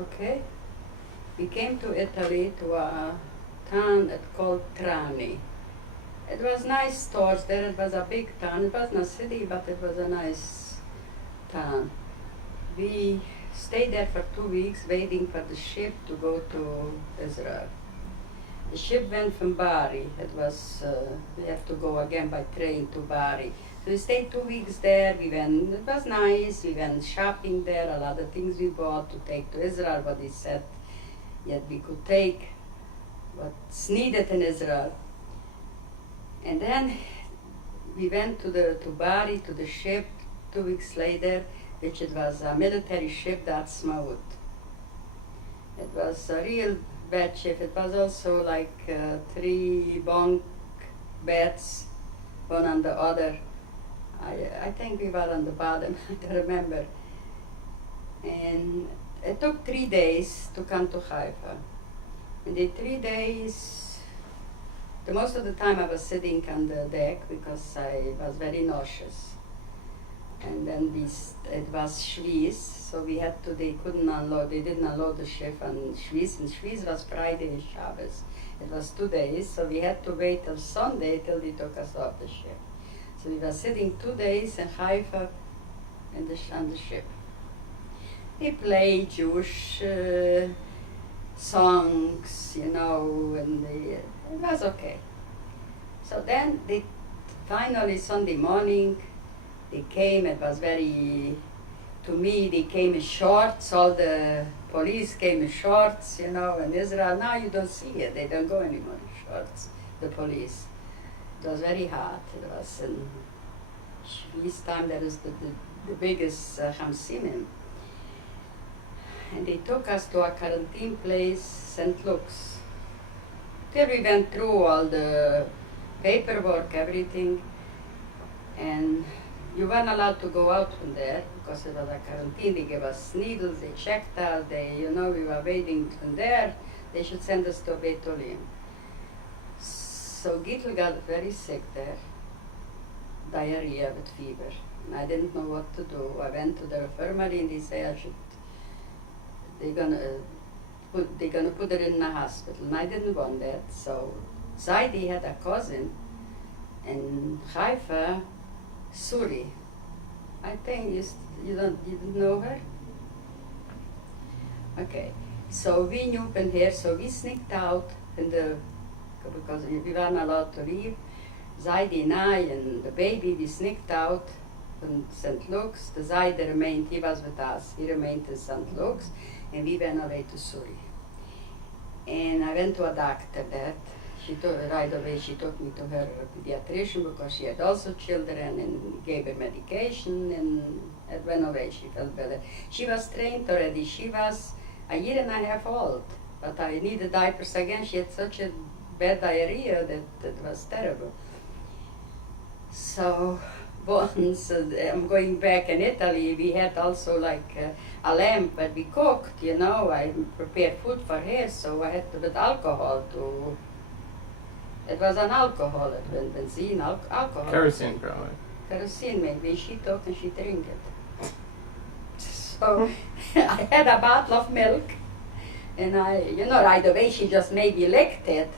Okay. We came to Italy to a town called Trani. It was nice stores there. It was a big town. It wasn't a city, but it was a nice town. We stayed there for 2 weeks waiting for the ship to go to Israel. The ship went from Bari. It was, we have to go again by train to Bari. So we stayed 2 weeks there. We went, it was nice. We went shopping there. A lot of things we bought to take to Israel, what he said yet we could take, what's needed in Israel. And then we went to Bari, to the ship, 2 weeks later, which it was a military ship that smooth. It was a real bed ship. It was also like 3 bunk beds, one on the other. I think we were on the bottom, I don't remember. And it took 3 days to come to Haifa. In the 3 days, the most of the time I was sitting on the deck because I was very nauseous. And then it was Schwyz, so we had to, they couldn't unload, they didn't unload the ship on Schwyz, and Schwyz was Friday and Shabbos. It was 2 days, so we had to wait till Sunday till they took us off the ship. So we were sitting 2 days in Haifa on the ship. We played Jewish songs, you know, and it was okay. So then they finally Sunday morning, they came. It was very, to me, they came in shorts. All the police came in shorts, you know. In Israel now you don't see it. They don't go anymore in shorts, the police. It was very hot. It was in this time that is the biggest Hamsimim. And they took us to a quarantine place, St. Luke's. There we went through all the paperwork, everything, and you weren't allowed to go out from there because it was a quarantine. They gave us needles, they checked us, we were waiting from there. They should send us to Beit Olim. So Gittel got very sick there, diarrhea with fever. And I didn't know what to do. I went to the infirmary and they said they're gonna put her in a hospital. And I didn't want that. So Zaidi had a cousin in Haifa, Suri. I think you didn't know her? Okay, so we knew from here, so we sneaked out because we weren't allowed to leave. Zaidi and I and the baby, we sneaked out from St. Luke's. The Zaidi remained, he was with us, he remained in St. Luke's, and we went away to Suri. And I went to a doctor there. Right away she took me to her pediatrician because she had also children and gave her medication, and it went away, she felt better. She was trained already, she was 1.5 years old, but I needed diapers again. She had such a bad diarrhea that it was terrible. So once I'm going back in Italy, we had also like a lamp that we cooked, you know. I prepared food for her, so I had to put alcohol to. It was an alcohol, benzene, alcohol. Kerosene, probably. Kerosene, maybe. She took and she drank it. So I had a bottle of milk, and right away she just maybe licked it,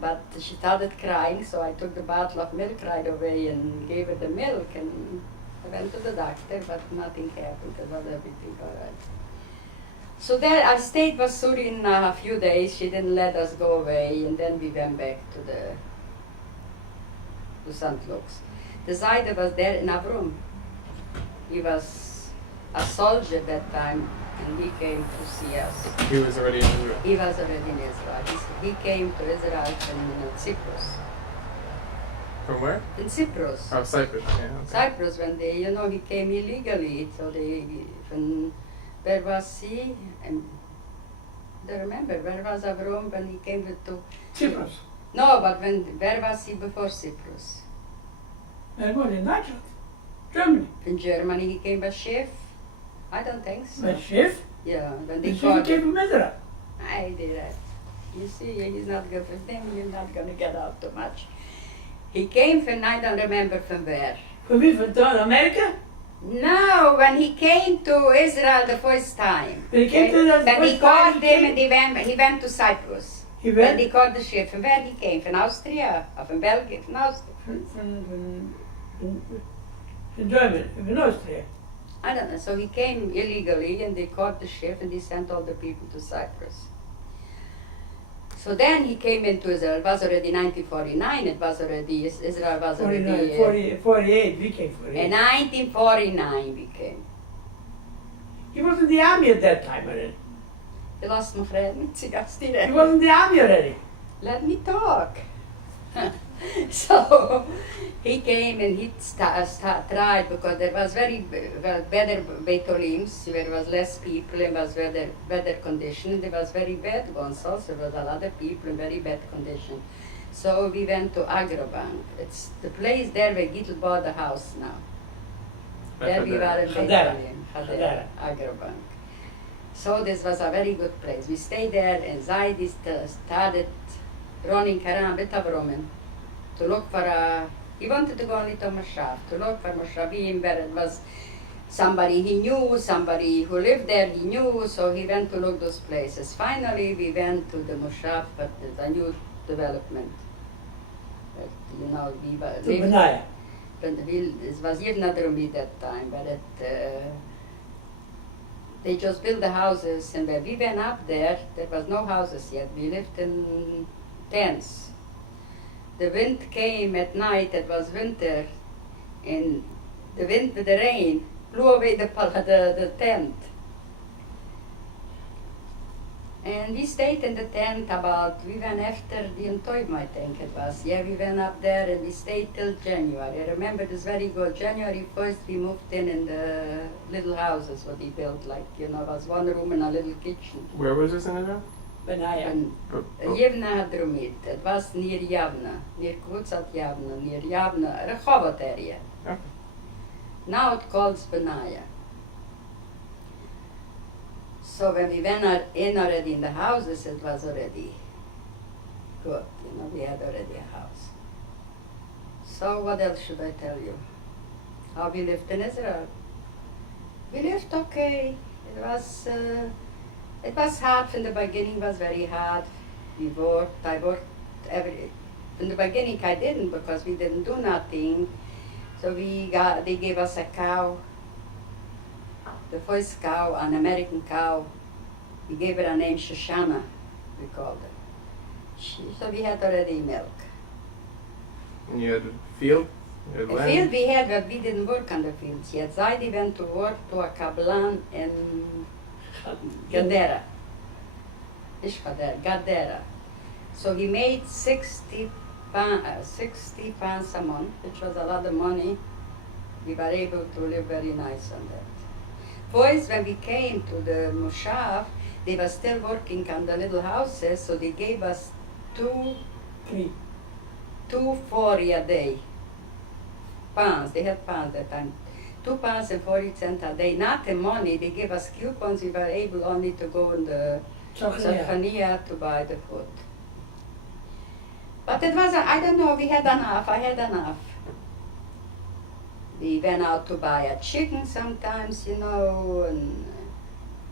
but she started crying, so I took the bottle of milk right away and gave her the milk, and I went to the doctor, but nothing happened. It was everything all right. So there I stayed with Suri a few days. She didn't let us go away, and then we went back to St. Luke's. The Zaida was there in Avrum. He was a soldier that time, and he came to see us. He was already in Israel. He was already in Israel. He came to Israel from Cyprus. From where? In Cyprus. Oh, Cyprus, yeah. Okay. Cyprus, when he came illegally, so from where was he? And I don't remember, where was Avram when he came to Cyprus. No, but where was he before Cyprus? Where was he? Deutschland. Germany. In Germany he came by ship? I don't think so. By ship? Yeah, when they The called ship came from Israel. I did that. You see, he's not good for him, he's not going to get out too much. He came from, I don't remember from where. From America? No, when he came to Israel the first time. When he came to the When he first time, called he him came- and he went to Cyprus. He When went he called the ship, from where he came? From Austria or from Belgium? From Austria. in Germany, in Austria. I don't know. So he came illegally and they caught the ship and they sent all the people to Cyprus. So then he came into Israel. It was already 1949. It was already, Israel was 49, already... 48, we came 48. in 1949 we came. He was in the army at that time already. Je lost my friend. He was in the army already. Let me talk. So he came and he tried because there was very better Beitolims, there was less people and was better condition. There was very bad ones also, there was a lot of people in very bad condition. So we went to Agrobank. It's the place there where Gittel bought the house now. There we were in Hadera. Beitolim, Hadera, Agrobank. So this was a very good place. We stayed there and Zaidi started running around with Avromen to look for he wanted to go only to Moshav, to look for Moshavim where it was somebody he knew, somebody who lived there he knew, so he went to look those places. Finally we went to the Moshav, but there's a new development. But, you know, we were To Benaya. it was Yevnadrumi that time, but they just built the houses, and when we went up there was no houses yet. We lived in tents. The wind came at night, it was winter, and the wind with the rain blew away the tent. And we stayed in the tent we went after the Untoim, I think it was. Yeah, we went up there and we stayed till January. I remember this very good. January 1st we moved in the little houses what he built, like, you know, was one room and a little kitchen. Where was this in Israel? Benaya. And Yevna Hadrumit, it was near Yavna, near Krutzat Yavna, near Yavna, Rehovot area. Okay. Now it calls Benaya. So when we went in already in the houses, it was already good. You know, we had already a house. So what else should I tell you? How we lived in Israel. We lived okay. It was hard from the beginning. Was very hard. I worked in the beginning. I didn't because we didn't do nothing. So they gave us a cow. The first cow, an American cow, we gave her a name Shoshana, we called her. So we had already milk. And you had a field? You had A land? field we had, but we didn't work on the fields yet. Zaidi went to work to a kablan in Gadara. Gadara. So he made 60 pounds a month, which was a lot of money. We were able to live very nice on that. Boys, when we came to the Moshav, they were still working on the little houses, so they gave us Three. $2.40 a day. Pounds, they had pounds that time. £2.40 a day, not in money. They gave us coupons. We were able only to go in the Tzarchania to buy the food. But it was, I don't know, we had enough. I had enough. We went out to buy a chicken sometimes, you know, and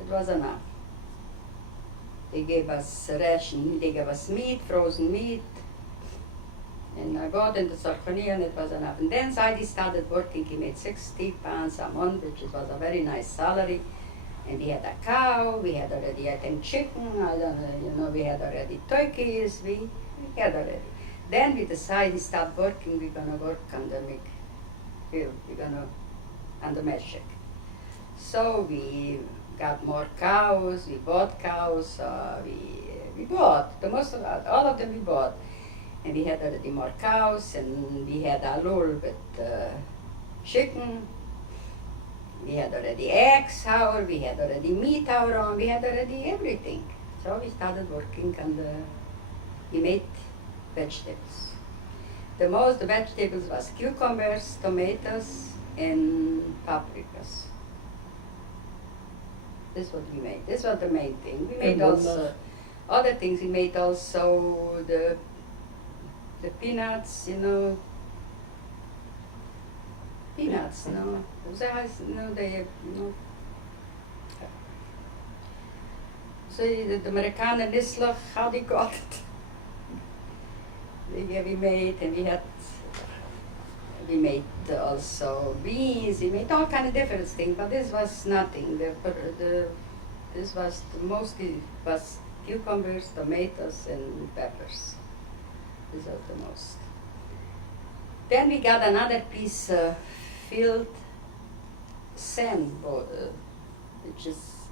it was enough. They gave us ration, they gave us meat, frozen meat, and I got into Tzarchania and it was enough. And then Zaidi started working, he made 60 pounds a month, which was a very nice salary. And we had a cow, we had already, I think, chicken, I don't know, you know, we had already turkeys, we had already. Then we decided to start working, we're gonna work on the field, we're gonna, on the meshek. So we got more cows, we bought cows, we bought, all of them we bought. And we had already more cows, and we had a lul with chicken. We had already eggs, we had already meat on, we had already everything. So we started working on we made vegetables. The most vegetables was cucumbers, tomatoes, and paprikas. This is what we made. This was the main thing. We made also other things. We made also the peanuts, you know. Peanuts, no. No, they, no. So the Amerikaner Nisslach, how they called it. We made, and we made also beans, we made all kind of different things, but this was nothing. This was mostly was cucumbers, tomatoes, and peppers. These are the most. Then we got another piece of filled sand, which is,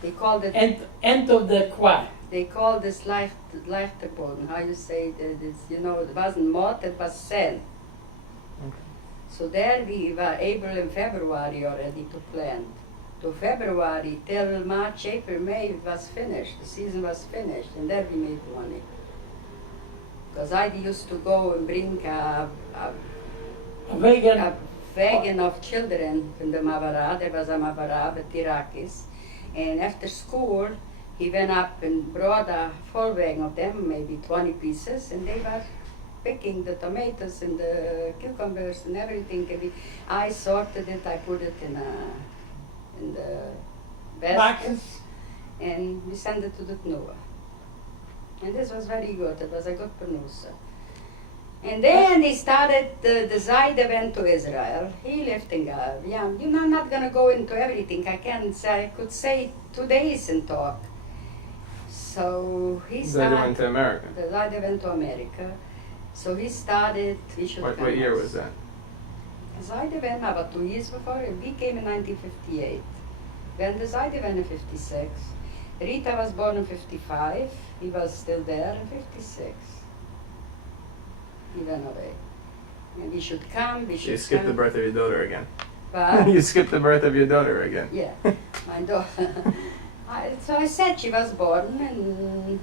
they called it. End of the quad. They call this Leichterboden. How you say that? It wasn't mud, it was sand. Okay. So there we were able in February already to plant. To February till March, April, May it was finished. The season was finished, and there we made money. Because I used to go and bring a wagon of children from the Mavara. There was a Mavara with Iraqis, and after school he went up and brought a full wagon of them, maybe 20 pieces, and they were picking the tomatoes and the cucumbers and everything. I sorted it, I put it in the baskets, and we sent it to the Tnua. And this was very good, it was a good producer. And then he started, the Zaide went to Israel. He lived in Gav. Yeah, I'm not going to go into everything. I could say 2 days and talk. So he started. Zaide went to America. The Zaide went to America. So he started. What year was that? Zaide went about 2 years before. We came in 1958. When the Zaide went in 56. Rita was born in 55. He was still there in 56. He went away. And we should come, we should You skipped the come. birth of your daughter again. But, You skipped the birth of your daughter again. yeah, my daughter. So I said she was born in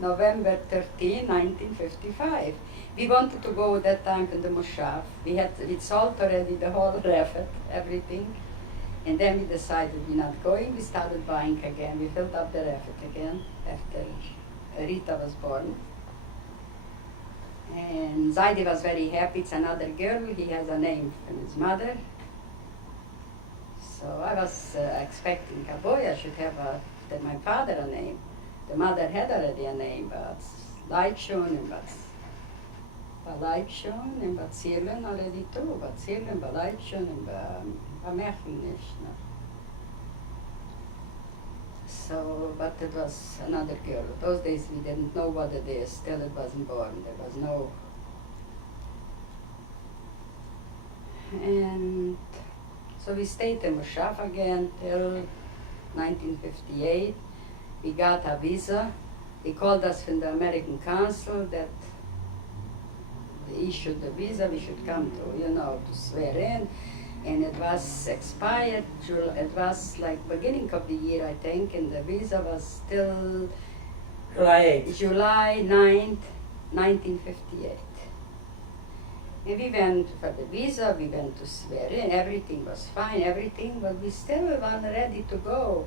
November 13, 1955. We wanted to go that time to the Moshav. We sold already the whole raffet, everything. And then we decided we're not going. We started buying again. We filled up the raffet again after Rita was born. And Zaidi was very happy. It's another girl. He has a name from his mother. So I was expecting a boy. I should have my father a name. The mother had already a name, but Leitshon and Leitshon and Sirlen already too. But Sirlen, Leitshon and Mechnisch. So, but it was another girl. Those days we didn't know what it is. Still it wasn't born. There was no. And so we stayed in Moshav again till 1958. We got a visa. They called us from the American Consul that they issued the visa. We should come to swear in. And it was expired, it was like beginning of the year, I think, and the visa was still July 9th, 1958. And we went for the visa, we went to swear in, everything was fine, but we still weren't ready to go.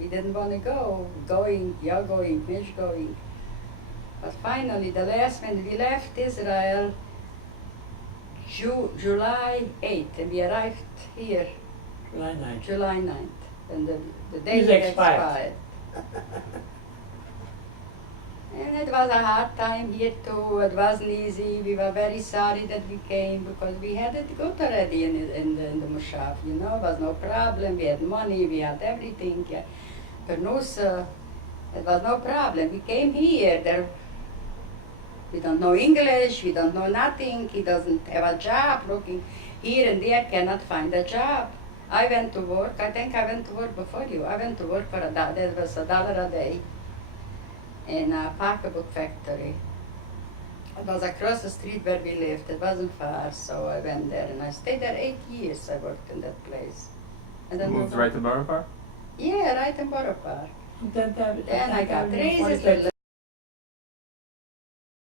We didn't want to go, you're going, Mish going. But finally, the last, when we left Israel, July 8th, and we arrived here July 9th, and the day expired. And it was a hard time here too, it wasn't easy. We were very sorry that we came because we had it good already in the Moshav, it was no problem. We had money, we had everything. Pernusa, it was no problem. We came here, we don't know English, we don't know nothing. He doesn't have a job, looking here and there, cannot find a job. I went to work, I think I went to work before you. I went to work for that was $1 a day in a pocketbook factory. It was across the street where we lived, it wasn't far, so I went there and I stayed there 8 years. I worked in that place. And then moved right to Borough Park? Yeah, right in Borough Park. Then I got raises.